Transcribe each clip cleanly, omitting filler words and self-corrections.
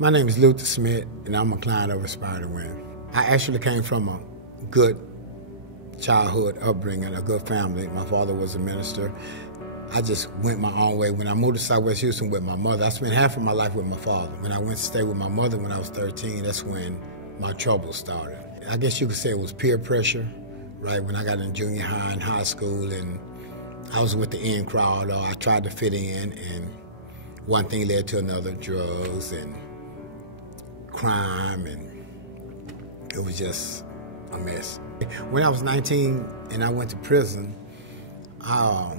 My name is Luther Smith, and I'm a client of Aspire to Win. I actually came from a good childhood upbringing, a good family. My father was a minister. I just went my own way. When I moved to Southwest Houston with my mother, I spent half of my life with my father. When I went to stay with my mother when I was 13, that's when my trouble started. I guess you could say it was peer pressure, right? When I got in junior high and high school, and I was with the in crowd, or I tried to fit in, and one thing led to another, drugs and crime, and it was just a mess. When I was 19 and I went to prison, I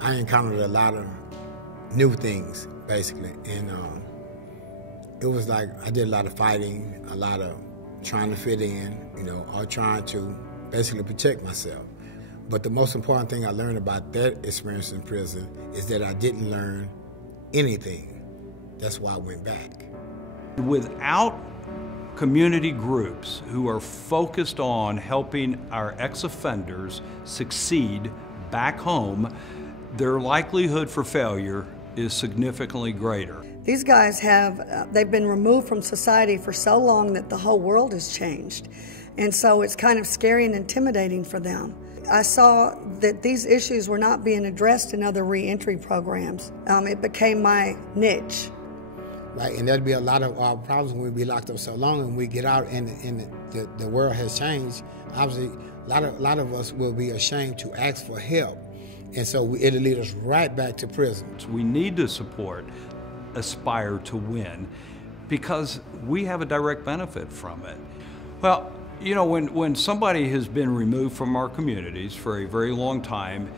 encountered a lot of new things, basically, and it was like I did a lot of fighting, a lot of trying to fit in, or trying to basically protect myself. But the most important thing I learned about that experience in prison is that I didn't learn anything. That's why I went back. Without community groups who are focused on helping our ex-offenders succeed back home, their likelihood for failure is significantly greater. These guys they've been removed from society for so long that the whole world has changed. And so it's kind of scary and intimidating for them. I saw that these issues were not being addressed in other reentry programs. It became my niche. Right, and there'd be a lot of problems when we be locked up so long, and we get out and the world has changed. Obviously, a lot of us will be ashamed to ask for help, and so it'll lead us right back to prison. We need to support Aspire to Win because we have a direct benefit from it. Well, when somebody has been removed from our communities for a very long time,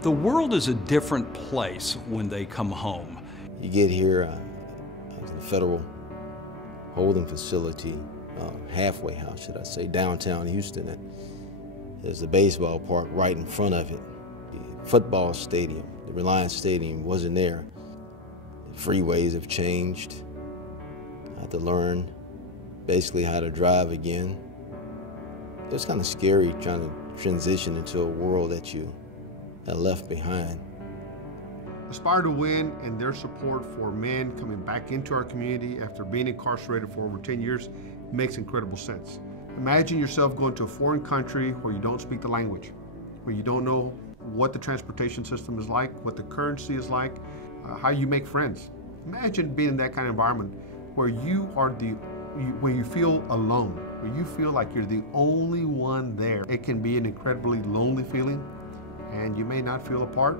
the world is a different place when they come home. You get here to the federal holding facility, halfway house, should I say, downtown Houston. There's a baseball park right in front of it. The football stadium, the Reliance Stadium, wasn't there. The freeways have changed. I had to learn basically how to drive again. It was kind of scary trying to transition into a world that you had left behind. Aspire to Win and their support for men coming back into our community after being incarcerated for over 10 years makes incredible sense. Imagine yourself going to a foreign country where you don't speak the language, where you don't know what the transportation system is like, what the currency is like, how you make friends. Imagine being in that kind of environment where where you feel alone, where you feel like you're the only one there. It can be an incredibly lonely feeling, and you may not feel a part.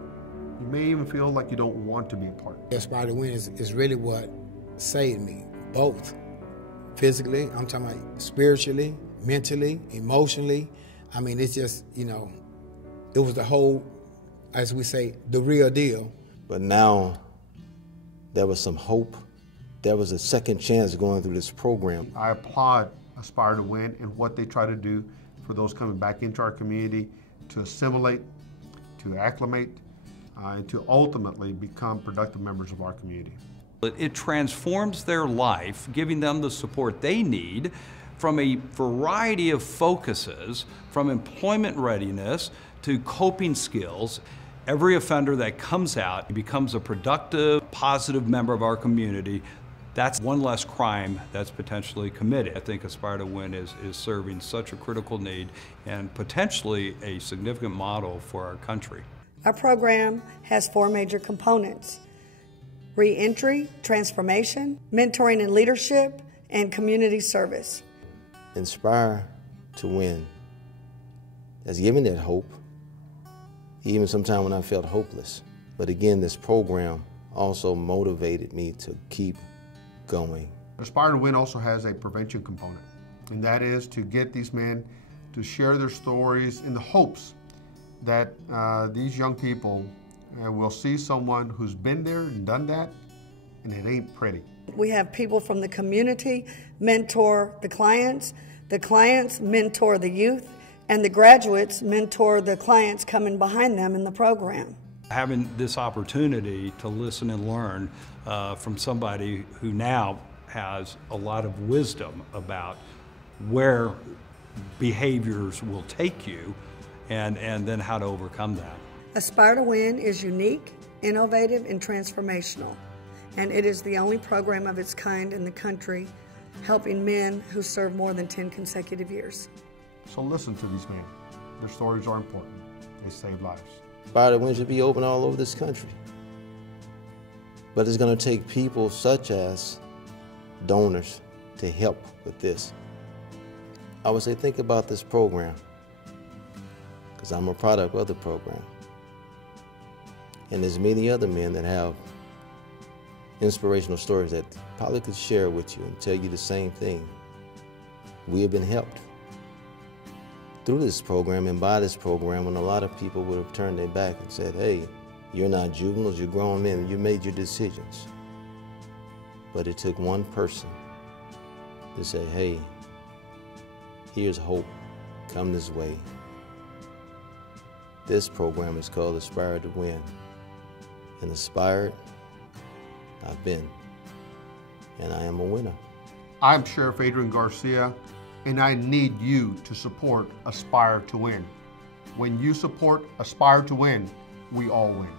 You may even feel like you don't want to be a part. Aspire to Win is really what saved me, both physically, I'm talking about spiritually, mentally, emotionally. I mean, it's just, it was the whole, as we say, the real deal. But now there was some hope. There was a second chance going through this program. I applaud Aspire to Win and what they try to do for those coming back into our community to assimilate, to acclimate, and to ultimately become productive members of our community. It transforms their life, giving them the support they need from a variety of focuses, from employment readiness to coping skills. Every offender that comes out becomes a productive, positive member of our community. That's one less crime that's potentially committed. I think Aspire to Win is serving such a critical need and potentially a significant model for our country. Our program has 4 major components: reentry, transformation, mentoring and leadership, and community service. Aspire to Win has given that hope, even sometime when I felt hopeless. But again, this program also motivated me to keep going. Aspire to Win also has a prevention component, and that is to get these men to share their stories in the hopes that these young people will see someone who's been there and done that, and it ain't pretty. We have people from the community mentor the clients mentor the youth, and the graduates mentor the clients coming behind them in the program. Having this opportunity to listen and learn from somebody who now has a lot of wisdom about where behaviors will take you and then how to overcome that. Aspire to Win is unique, innovative, and transformational. and it is the only program of its kind in the country helping men who serve more than 10 consecutive years. So listen to these men. Their stories are important. They save lives. Aspire to Win should be open all over this country. But it's going to take people such as donors to help with this. I would say think about this program, because I'm a product of the program. And there's many other men that have inspirational stories that probably could share with you and tell you the same thing. We have been helped through this program and by this program, when a lot of people would have turned their back and said, hey, you're not juveniles, you're grown men, you made your decisions. But it took one person to say, hey, here's hope, come this way. This program is called Aspire to Win. And aspired, I've been, and I am a winner. I'm Sheriff Adrian Garcia, and I need you to support Aspire to Win. When you support Aspire to Win, we all win.